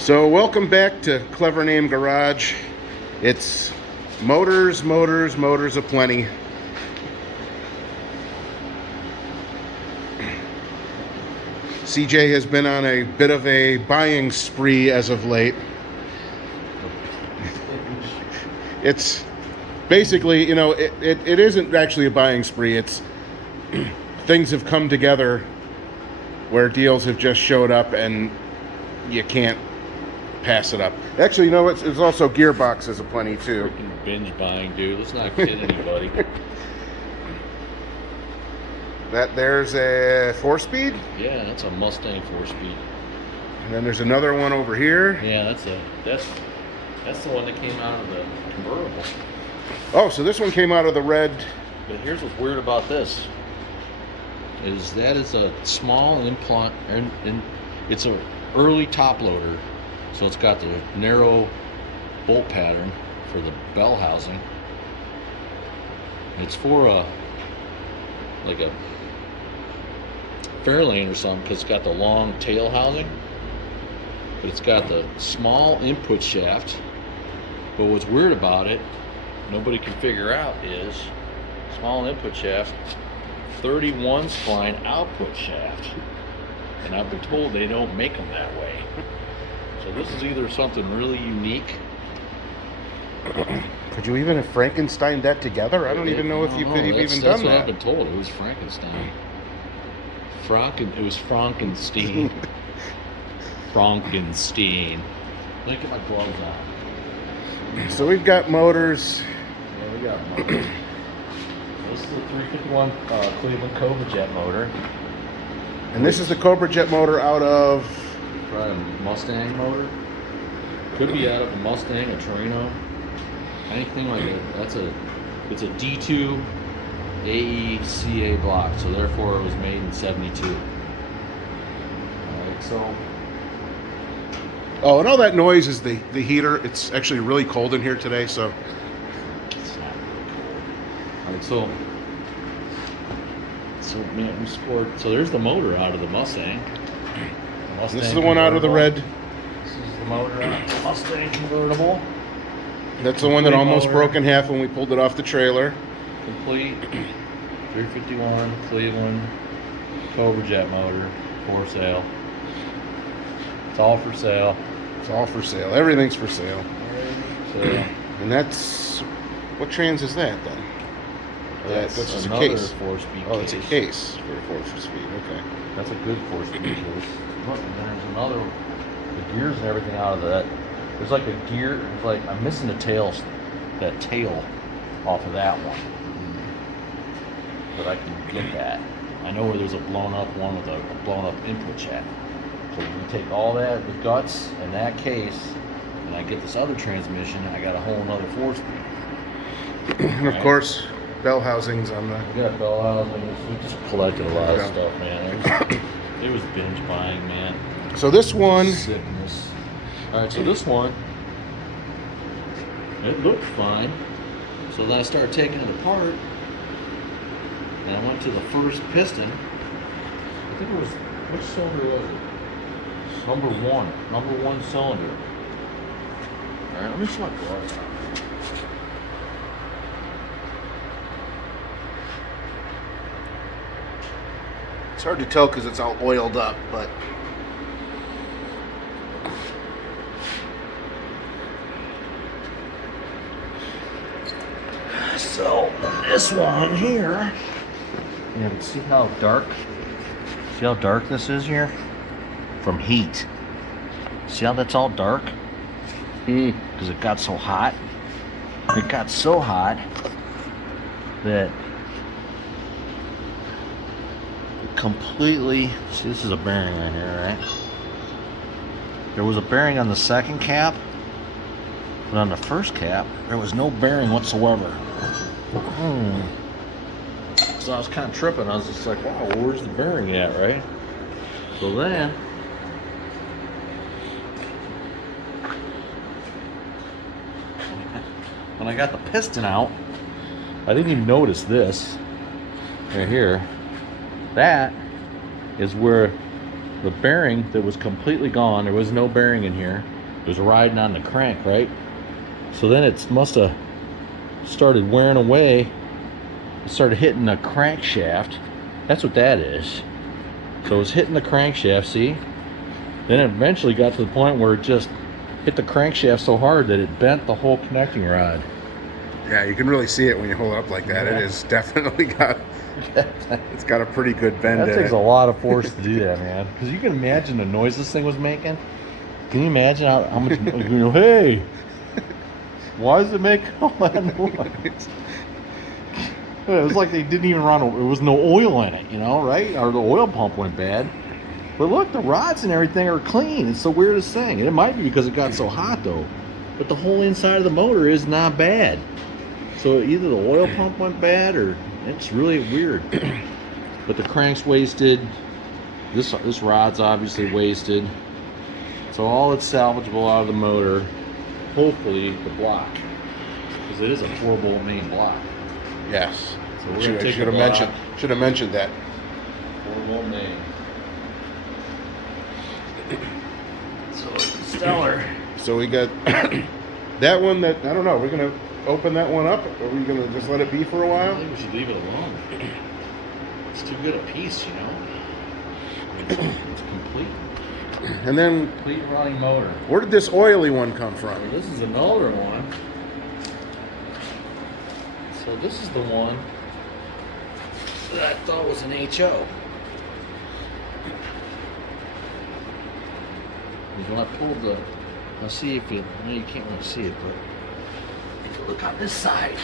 So welcome back to Clever Name Garage. It's motors aplenty. CJ has been on a bit of a buying spree as of late. It's basically, it isn't actually a buying spree. It's things have come together where deals have just showed up and you can't pass it up. Actually, it's also gearboxes aplenty too. Freaking binge buying, dude. Let's not kid anybody. There's a 4-speed. Yeah, that's a Mustang 4-speed. And then there's another one over here. Yeah, that's the one that came out of the convertible. Oh, so this one came out of the red. But here's what's weird about this. That is a small implant, and it's an early top loader. So it's got the narrow bolt pattern for the bell housing. It's for like a Fairlane or something, because it's got the long tail housing. But it's got the small input shaft. But what's weird about it, nobody can figure out, is small input shaft, 31 spline output shaft. And I've been told they don't make them that way. So this is either something really unique. Could you even have Frankenstein that together? I don't even know if you could have even done that. That's what I've been told. It was Frankenstein. It was Frankenstein. Frankenstein. Let me get my gloves on. So we've got motors. Yeah, we got motors. This is the 351 Cleveland Cobra Jet motor. And this is the Cobra Jet motor out of... Probably a Mustang motor. Could be out of a Mustang, a Torino, anything like that. It's a D2 AECA block, so therefore it was made in '72. Alright, so. Oh, and all that noise is the heater. It's actually really cold in here today, so. It's not really cold. Alright, so man, we scored. So there's the motor out of the Mustang. This is the one out of the red. This is the motor out of the Mustang convertible. That's the one that almost broke in half when we pulled it off the trailer. Complete 351 Cleveland Cobra Jet motor for sale. It's all for sale. It's all for sale. Everything's for sale. And that's... What trans is that then? That's just a case. 4-speed Oh, it's a case for a 4-speed. Okay. That's a good 4-speed case. Look, and then there's another, the gears and everything out of that. There's like a gear, it's like, I'm missing the tails, that tail off of that one. But I can get that. I know where there's a blown up one with a blown up input shaft. So we take all that, the guts and that case, and I get this other transmission, I got a whole nother 4-speed. And of course, bell housings on the... We got bell housings, we just collected a lot of stuff, man. It was binge buying, man. So this one... Sickness. Alright, so this one, it looked fine. So then I started taking it apart, and I went to the first piston. I think it was, which cylinder was it? Number one cylinder. Alright, let me just my gloves on. It's hard to tell because it's all oiled up, but... So, this one here, you can see how dark this is here? From heat. See how that's all dark? Because it got so hot. It got so hot that completely, see, this is a bearing right here, right? There was a bearing on the second cap, but on the first cap, there was no bearing whatsoever. So I was kind of tripping. I was just like, wow, where's the bearing at, right? So then, when I got the piston out, I didn't even notice this right here. That is where the bearing that was completely gone. There was no bearing in here. It was riding on the crank, right? So then it must have started wearing away. It started hitting the crankshaft. That's what that is. So it was hitting the crankshaft, see? Then it eventually got to the point where it just hit the crankshaft so hard that it bent the whole connecting rod. Yeah, you can really see it when you hold it up like that. Yeah. It is definitely got, it's got a pretty good bend That in takes it. a lot of force to do that, man. Because you can imagine the noise this thing was making. Can you imagine how much, hey, why does it make all that noise? It was like they didn't even run, there was no oil in it, you know, right? Or the oil pump went bad. But look, the rods and everything are clean. It's the weirdest thing. And it might be because it got so hot, though. But the whole inside of the motor is not bad. So either the oil pump went bad or it's really weird. But the crank's wasted. This rod's obviously wasted. So all that's salvageable out of the motor, hopefully the block. Because it is a 4-bolt main block. Yes. So we're gonna take Should the have mentioned that. 4-bolt main. So stellar. So we got that one that, I don't know, we're going to open that one up, or are we going to just let it be for a I while? think we should leave it alone. It's too good a piece, you know. It's complete. And then, Complete running motor. where did this oily one come from? This is another one. So this is the one that I thought was an HO. When I pulled the, let's see if you, well, you can't really see it, but if you look on this side,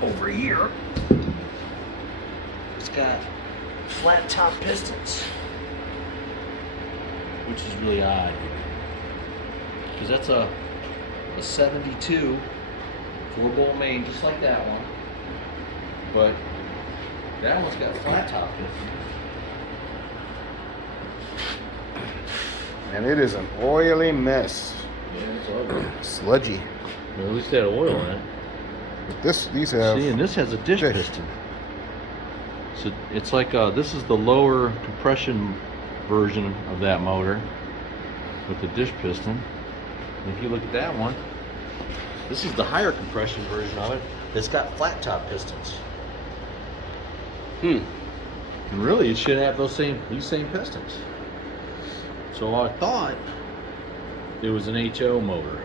over here, it's got flat top pistons, which is really odd, because that's a 72 4-bolt main, just like that one, but that one's got flat top pistons. And it is an oily mess. Yeah, it's ugly. Sludgy. Well, at least they had oil in it. But these have... See, and this has a dish dish. piston. So it's like this is the lower compression version of that motor with the dish piston. And if you look at that one, this is the higher compression version of it. It's got flat top pistons. And really, it should have these same pistons. So I thought it was an HO motor.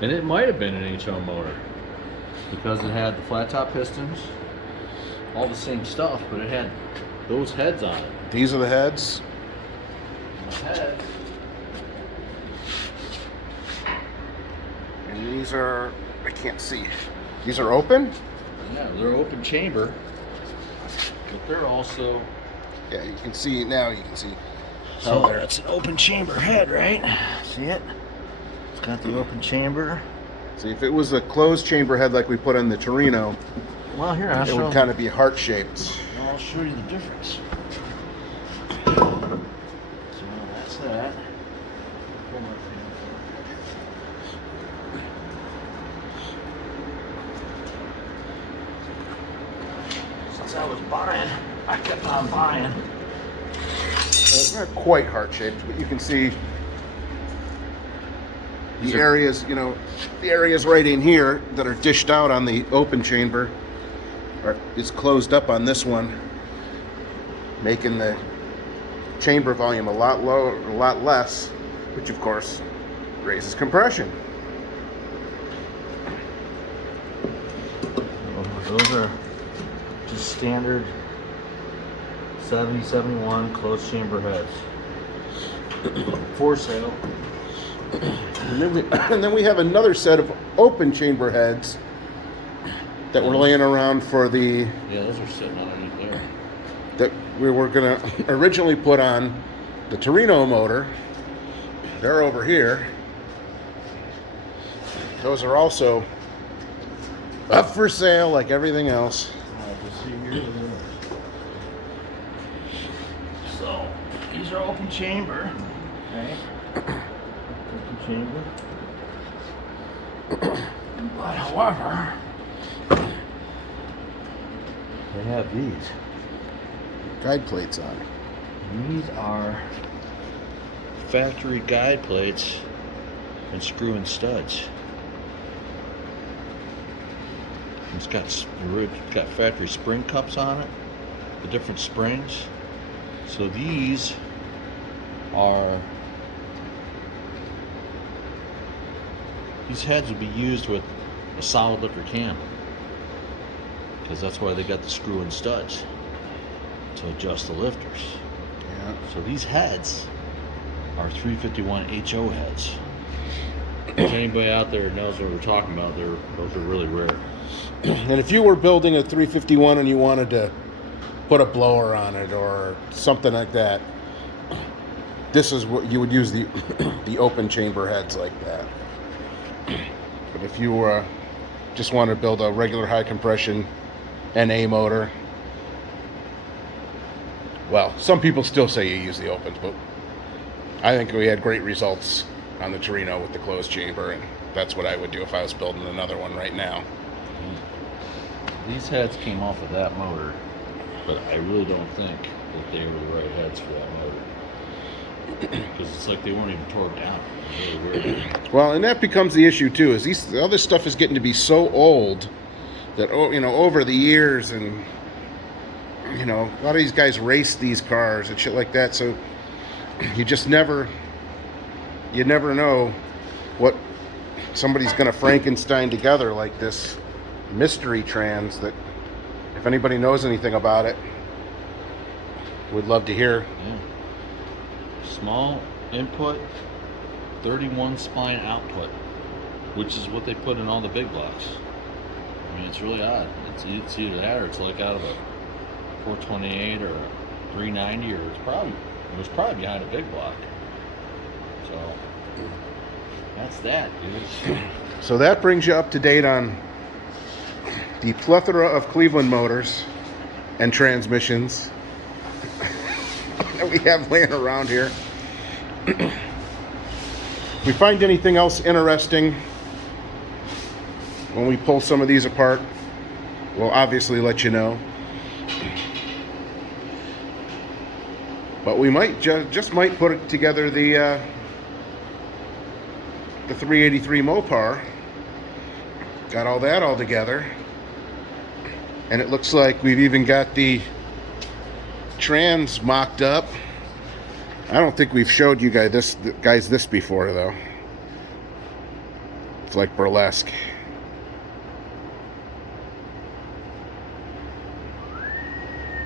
And it might have been an HO motor because it had the flat top pistons, all the same stuff, but it had those heads on it. These are the heads. The heads. And these are, I can't see. These are open? Yeah, they're open chamber, but they're also. Yeah, you can see now, you can see. So it's an open chamber head, right? See it? It's got the open chamber. See, if it was a closed chamber head like we put on the Torino, Well, here, it would kind of be heart-shaped. I'll show you the difference. So that's that. Since I was buying, I kept on buying. They're not quite heart-shaped, but you can see the areas, you know, the areas right in here that are dished out on the open chamber is closed up on this one, making the chamber volume a lot lower, a lot less, which of course raises compression. Those are just standard 70, 71 closed chamber heads. For sale. And then we have another set of open chamber heads that were laying around for the Yeah, those are sitting underneath there. that we were gonna originally put on the Torino motor. They're over here. Those are also up for sale like everything else. So, these are open chamber. Okay. Open chamber. But however, they have these. Guide plates on. These are factory guide plates and screw-in studs. It's got factory spring cups on it, the different springs. So these heads would be used with a solid liquor can, because that's why they got the screw-in studs to adjust the lifters. Yeah. So these heads are 351 HO heads. If anybody out there knows what we're talking about, those are really rare. And if you were building a 351 and you wanted to put a blower on it or something like that, this is what you would use, the the open chamber heads like that. But if you just want to build a regular high compression NA motor, well, some people still say you use the opens, but I think we had great results on the Torino with the closed chamber, and that's what I would do if I was building another one right now. These heads came off of that motor, but I really don't think that they were the right heads for that motor, because it's like they weren't even torqued down. It was really weird. Well, and that becomes the issue too, is all this stuff is getting to be so old that, you know, over the years, and you know, a lot of these guys race these cars and shit like that, so you never know what somebody's gonna Frankenstein together, like this mystery trans, that if anybody knows anything about it, would love to hear. Yeah. Small input, 31 spline output, which is what they put in all the big blocks. I mean, it's really odd. It's either that or it's like out of a 428 or a 390, or it was probably behind a big block. So that's that, dude. So that brings you up to date on the plethora of Cleveland motors and transmissions that we have laying around here. If we find anything else interesting when we pull some of these apart, we'll obviously let you know. But we might just might put it together the 383 Mopar. Got all that all together, and it looks like we've even got the trans mocked up. I don't think we've showed you guys this before, though. It's like burlesque.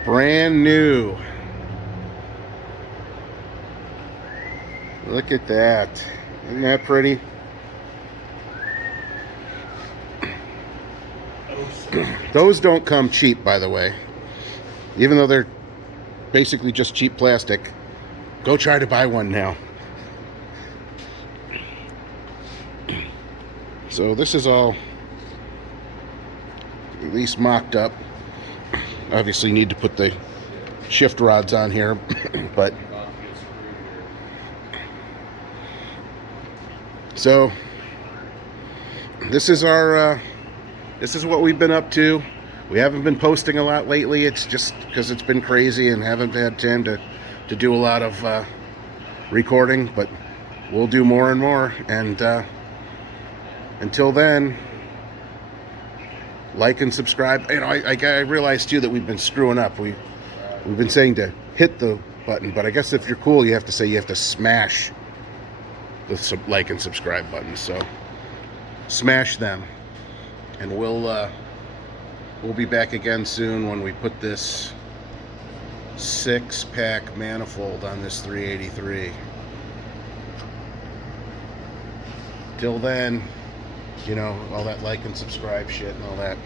Brand new. Look at that. Isn't that pretty? Those don't come cheap, by the way. Even though they're basically just cheap plastic, go try to buy one now. So this is all at least mocked up. Obviously need to put the shift rods on here, but so this is what we've been up to. We haven't been posting a lot lately. It's just because it's been crazy and haven't had time to do a lot of recording, but we'll do more and more. And until then, like and subscribe. You know, I realize too that we've been screwing up. We've been saying to hit the button, but I guess if you're cool, you have to say you have to smash the like and subscribe buttons. So smash them, and we'll be back again soon when we put this 6-pack manifold on this 383. Till then, you know, all that like and subscribe shit and all that.